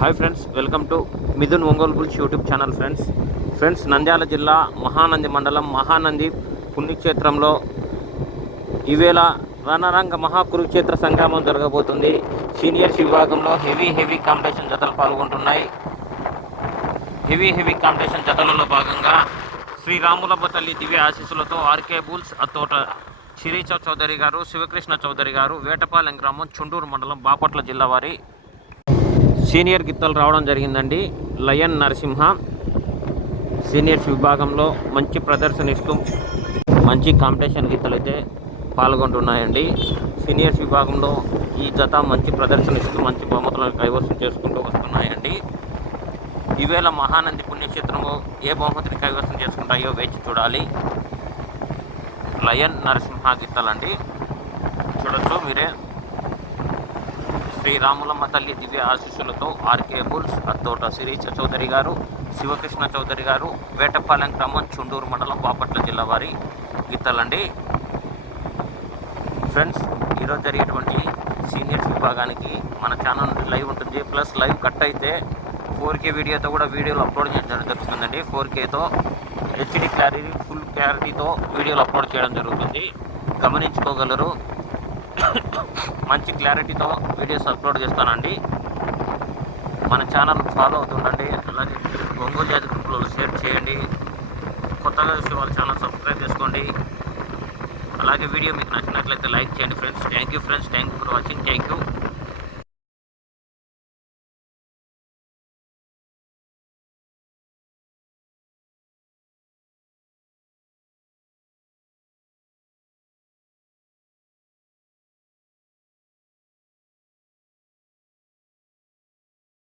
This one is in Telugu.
Hi friends, welcome to Mithun Ongole bulls YouTube channel. Friends Nandyal జిల్లా మహానంది మండలం మహానంది పుణ్యక్షేత్రంలో ఈవేళ రణరంగ మహాకురుక్షేత్ర సంగ్రామం జరగబోతుంది. సీనియర్స్ విభాగంలో హెవీ కాంపిటీషన్ జతలు పాల్గొంటున్నాయి. హెవీ కాంపిటీషన్ జతలలో భాగంగా శ్రీరాములమ్మ తల్లి దివ్య ఆశీస్సులతో ఆర్కే బుల్స్ అత్తోట శిరీష చౌదరి గారు, శివకృష్ణ చౌదరి గారు, వేటపాలెం గ్రామం, చుండూరు మండలం, బాపట్ల జిల్లా వారి సీనియర్ గిత్తలు రావడం జరిగిందండి. లయన్ నరసింహ సీనియర్స్ విభాగంలో మంచి ప్రదర్శన ఇస్తూ మంచి కాంపిటీషన్ గిత్తలు అయితే పాల్గొంటున్నాయండి. సీనియర్స్ విభాగంలో ఈ జత మంచి ప్రదర్శన ఇస్తూ మంచి బహుమతులను కైవసం చేసుకుంటూ వస్తున్నాయండి. ఈవేళ మహానంది పుణ్యక్షేత్రము ఏ బహుమతిని కైవసం చేసుకుంటాయో వేచి చూడాలి. లయన్ నరసింహ గిత్తలండి, చూడొచ్చు మీరే. శ్రీరాములమ్మ తల్లి దివ్య ఆశీస్సులతో ఆర్కే బుల్స్ అత్తోట శిరీష చౌదరి గారు, శివకృష్ణ చౌదరి గారు, వేటపాలెం గ్రామం, చుండూరు మండలం, బాపట్ల జిల్లా వారి గిత్తలండి. ఫ్రెండ్స్, ఈరోజు జరిగేటువంటి సీనియర్స్ విభాగానికి మన ఛానల్ నుండి లైవ్ ఉంటుంది. ప్లస్ లైవ్ కట్ అయితే 4K వీడియోతో కూడా వీడియోలు అప్లోడ్ చేయడం జరుగుతుందండి. 4Kతో హెచ్డి క్లారిటీ, ఫుల్ క్లారిటీతో వీడియోలు అప్లోడ్ చేయడం జరుగుతుంది, గమనించుకోగలరు. మంచి క్లారిటీతో వీడియోస్ అప్లోడ్ చేస్తానండి. మన ఛానల్ ఫాలో అవుతుండండి. అలాగే ఒంగోలు జాతి గ్రూప్లో షేర్ చేయండి. కొత్తగా చూసే వాళ్ళ ఛానల్ సబ్స్క్రైబ్ చేసుకోండి. అలాగే వీడియో మీకు నచ్చినట్లయితే లైక్ చేయండి friends. Thank you for watching. Thank you.